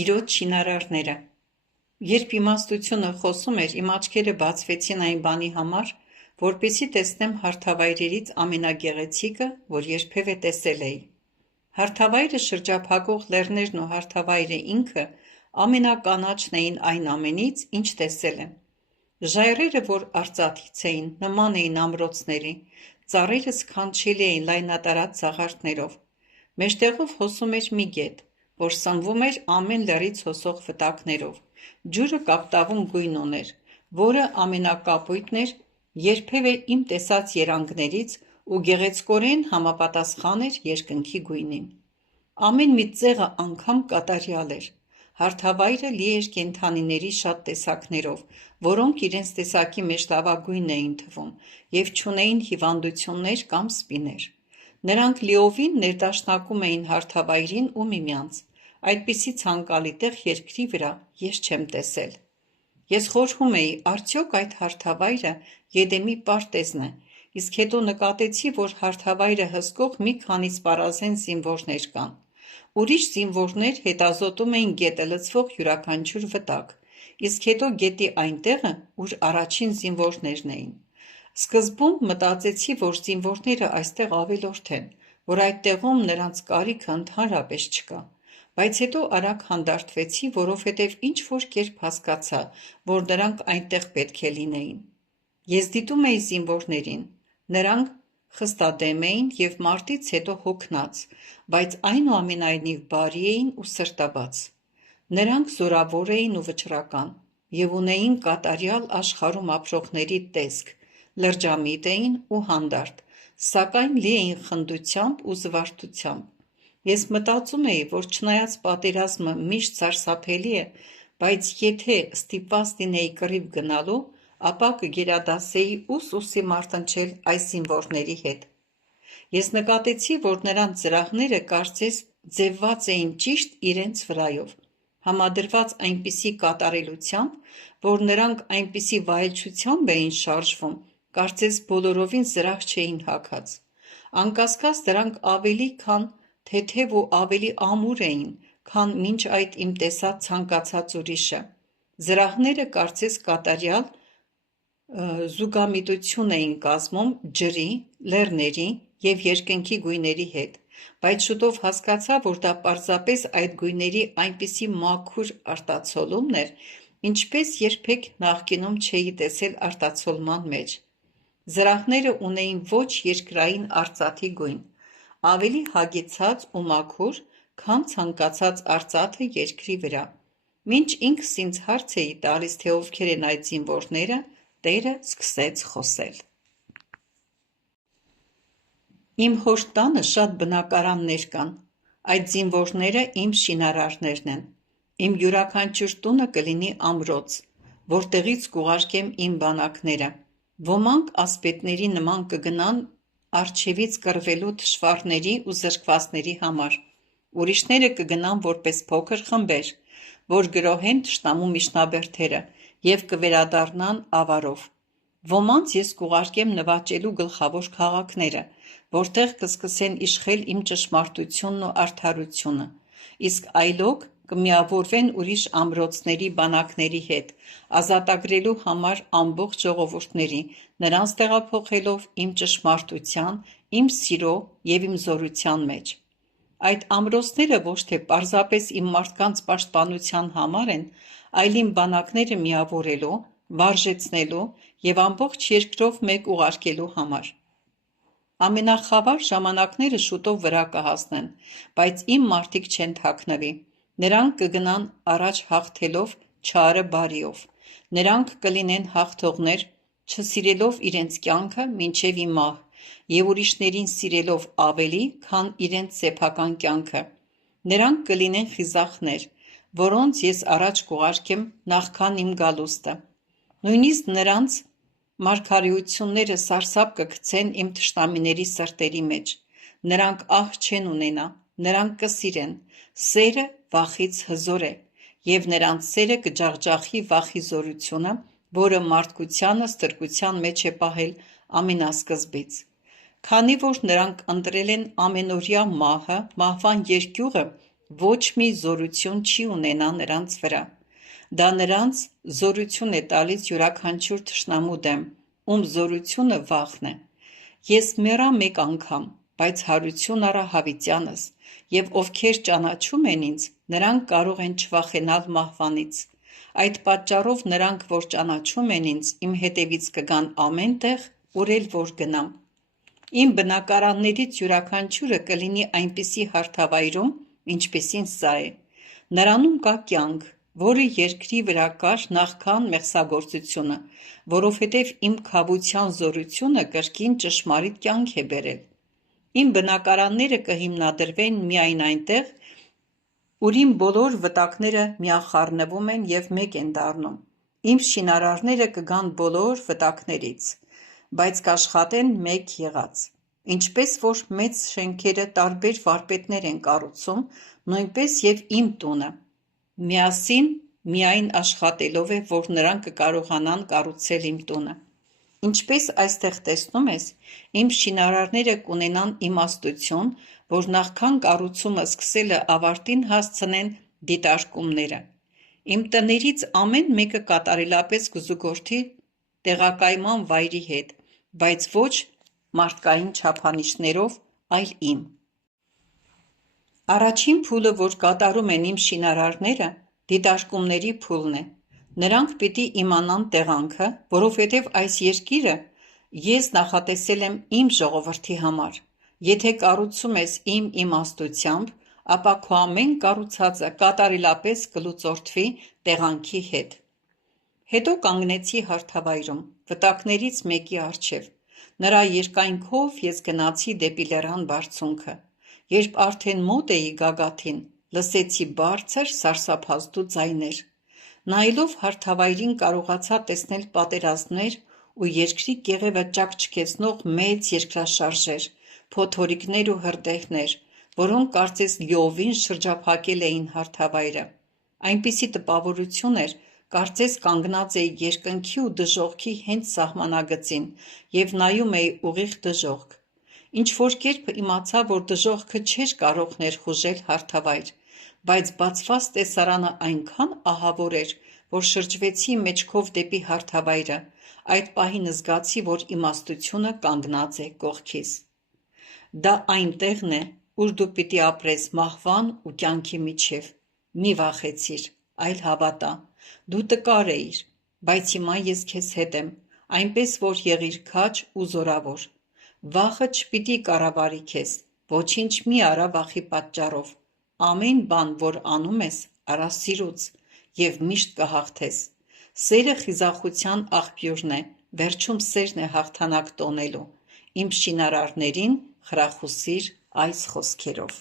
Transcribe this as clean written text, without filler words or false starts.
Տիրոջ շինարարները։ Երբ իմաստությունը խոսում էր, իմ աչքերը բացվեցին այն բանի համար, որպեսզի տեսնեմ հարթավայրերից ամենագեղեցիկը, որ երբևէ տեսել էի։ Հարթավայրը շրջափակող լեռներն ու հարթավայրը ինքը ամենականաչն էին այն ամենից, ինչ տեսել եմ։ Ժայռերը, որ արծաթից էին, նման էին ամրոցների, ծառերը սքանչելի էին լայնատարած սաղարթներով։ Մեջտեղով հոսում էր մի գետ, որ սնվում էր ամեն լեռից հոսող վտակներով։ Ջուրը կապտավուն գույն ուներ, որը ամենակապույտն էր երբևէ իմ տեսած երանգներից ու գեղեցկորեն համապատասխան էր երկնքի գույնին։ Ամեն մի ծեղը անգամ կատարյալ էր։ Հարթավայրը լի էր կենդանիների շատ տեսակներով, որոնք իրենց տեսակի մեջ լավագույնն էին թվում և չունեին հիվանդություններ կամ սպիներ։ Նրանք լիովին ներդաշնակում էին հարթավայրին ու միմյանց։ Այդպիսի ցանկալի տեղ երկրի վրա ես չեմ տեսել։ Ես խորհում էի, արդյոք այդ հարթավայրը Եդեմի պարտեզն է, իսկ հետո նկատեցի, որ հարթավայրը հսկող մի քանի սպառազեն զինվորներ կան։ Ուրիշ զինվորներ հետազոտում էին գետը լցվող յուրաքանչյուր վտակ, իսկ հետո գետի այն տեղը, ուր առաջին զինվորներն էին։ Սկզբում մտածեցի, որ զինվորները այստեղ ավելորդ են, որ այդ տեղում նրանց կարիքը ընդհանրապես չկա, բայց հետո արագ հանդարտվեցի, որովհետև ինչ-որ կերպ հասկացա, որ նրանք այնտեղ պետք է լինեին։ Ես դիտում էի զինվորներին, նրանք խստադեմ էին և մարտից հետո հոգնած, բայց այնուամենայնիվ բարի էին ու սրտաբաց։ Նրանք զորավոր էին ու վճռական և ունեին կատարյալ աշխարհում ապրողների տեսք, լրջամիտ էին ու հանդարտ, սակայն լի էին խնդությամբ ու զվարթությամբ։ Ես մտածում էի, որ չնայած պատերազմը միշտ սարսափելի է, բայց եթե ստիպված լինեի կռիվ գնալու, ապա կգերադասեի ուսուսի մարտնչել այս զինվորների հետ։ Ես նկատեցի, որ նրանց զրահները կարծես ձևված էին ճիշտ իրենց վրայով, համադրված այնպիսի կատարելությամբ, որ նրանք այնպիսի վայելչությամբ էին շարժվում, կարծես բոլորովին զրահ չէին հագած։ Անկասկած դրանք ավելի քան թեթև ու ավելի ամուր էին, քան մինչ այդ իմ տեսած ցանկացած ուրիշը։ Զրահները կարծես կատարյալ զուգամիտություն էին կազմում ջրի, լեռների և երկնքի գույների հետ, բայց շուտով հասկացա, որ դա պարզապես այդ գույների այնպիսի մաքուր արտացոլումն էր, ինչպես երբեք նախկինում չէի տեսել արտացոլման մեջ։ Զրահները ունեին ոչ երկրային արծաթի գույն, ավելի հագեցած ու մաքուր, քան ցանկացած արծաթը երկրի վրա։ Մինչ ինքս ինձ հարց էի տալիս, թե ովքեր են այդ զինվորները, Տերը սկսեց խոսել։ Իմ հոր տանը շատ բնակարաններ կան։ Այդ զինվորները իմ շինարարներն են։ Իմ յուրաքանչյուր տունը կլինի ամրոց, որտեղից կուղարկեմ իմ բանակները։ Ոմանք ասպետների նման կգնան առջևից կռվելու թշվառների ու զրկվածների համար։ Ուրիշները կգնան որպես փոքր խմբեր, որ գրոհեն թշնամու միջնաբերդերը և կվերադառնան ավարով։ Ոմանց ես կուղարկեմ նվաճելու գլխավոր քաղաքները, որտեղ կսկսեն իշխել իմ ճշմարտությունն ու արդարությունը, իսկ այլոք կմիավորվեն ուրիշ ամրոցների բանակների հետ, ազատագրելու համար ամբողջ ժողովուրդների, նրանց տեղափոխելով իմ ճշմարտության, իմ սիրո և իմ զորության մեջ։ Այդ ամրոցները ոչ թե պարզապես իմ մարդկանց պաշտպանության համար են, այլ իմ բանակները միավորելու, վարժեցնելու և ամբողջ երկրով մեկ ուղարկելու համար։ Ամենախավար ժամանակները շուտով վրա կհասնեն, բայց իմ մարդիկ չեն թաքնվի։ Նրանք կգնան առաջ հաղթելով չարը բարիով։ Նրանք կլինեն հաղթողներ, չսիրելով իրենց կյանքը մինչև ի մահ և ուրիշներին սիրելով ավելի, քան իրենց սեփական կյանքը։ Նրանք կլինեն խիզախներ, որոնց ես առաջ կուղարկեմ նախքան իմ գալուստը։ Նույնիսկ նրանց մարգարեությունները սարսափ կգցեն իմ թշնամիների սրտերի մեջ։ Նրանք ահ չեն ունենա, նրանք կսիրեն, սերը վախից հզոր է, և նրանց սերը կջախջախի վախի զորությունը, որը մարդկությանը ստրկության մեջ է պահել ամենասկզբից։ Քանի որ նրանք ընտրել են ամենօրյա մահը, մահվան երկյուղը ոչ մի զորություն չի ունենա նրանց վրա։ Դա նրանց զորություն է տալիս յուրաքանչյուր թշնամու դեմ, ում զորությունը վախն է։ Ես մեռա մեկ անգամ, բայց հարություն առա հավիտյանս, և ովքեր ճանաչում են ինձ, նրանք կարող են չվախենալ մահվանից։ Այդ պատճառով նրանք, որ ճանաչում են ինձ, իմ հետևից կգան ամեն տեղ, ուր էլ որ գնամ։ Իմ բնակարաններից յուրաքանչյուրը կլինի այնպիսի հարթավայրում, ինչպիսին սա է։ Նրանում կա կյանք, որը երկրի վրա կար նախքան մեղսագործությունը, որովհետև իմ քավության զորությունը կրկին ճշմարիտ կյանք է բերել։ Իմ բնակարանները կհիմնադրվեն միայն այնտեղ, ուր իմ բոլոր վտակները միախառնվում են և մեկ են դառնում։ Իմ շինարարները կգան բոլոր վտակներից, բայց կաշխատեն մեկ եղած։ Ինչպես որ մեծ շենքերը տարբեր վարպետներ են կառուցում, նույնպես և իմ տունը միասին միայն աշխատելով է, որ նրանք կկարողանան կառուցել իմ տունը։ Ինչպես այստեղ տեսնում ես, իմ շինարարները կունենան իմաստություն, որ նախքան կառուցումը սկսելը ավարտին հասցնեն դիտարկումները։ Իմ տներից ամեն մեկը կատարելապես կզուգորդի տեղակայման վայրի հետ, բայց ոչ մարդկային չափանիշներով, այլ իմ։ Առաջին փուլը, որ կատարում են իմ շինարարները, դիտարկումների փուլն է։ Նրանք պիտի իմանան տեղանքը, որովհետև այս երկիրը ես նախատեսել եմ իմ ժողովրդի համար։ Եթե կառուցում ես իմ իմաստությամբ, ապա քո ամեն կառուցածը կատարելապես կլուծորդվի տեղանքի հետ։ Հետո կանգնեցի հարթավայրում, վտակներից մեկի առջև։ Նրա երկայնքով ես գնացի դեպի լեռան բարձունքը։ Երբ արդեն մոտ էի գագաթին, լսեցի բարձր սարսափազդու ձայներ։ Նայելով հարթավայրին կարողացա տեսնել պատերազմներ ու երկրի կեղևը ճաքճքեցնող մեծ երկրաշարժեր, փոթորիկներ ու հրդեհներ, որոնք կարծես լիովին շրջափակել էին հարթավայրը։ Այնպիսի տպավորություն էր, կարծես կանգնած էի երկնքի ու դժոխքի հենց սահմանագծին և նայում էի ուղիղ դժոխք։ Ինչ-որ կերպ իմացա, որ դժոխքը չէր կարող ներխուժել հարթավայր, բայց բացված տեսարանը այնքան ահավոր էր, որ շրջվեցի մեջքով դեպի հարթավայրը։ Այդ պահին զգացի, որ իմաստությունը կանգնած է կողքիս։ Դա այն տեղն է, ուր դու պիտի ապրես մահվան ու կյանքի միջև։ Մի վախեցիր, այլ հավատա։ Դու տկար էիր, բայց հիմա ես քեզ հետ եմ, այնպես որ եղիր քաջ ու զորավոր։ Վախը չպիտի կառավարի քեզ, ոչինչ մի արա վախի պատճառով։ Ամեն բան, որ անում ես, արա սիրուց, և միշտ կհաղթես։ Սերը խիզախության աղբյուրն է, վերջում սերն է հաղթանակ տոնելու։ Իմ շինարարներին խրախուսիր այս խոսքերով։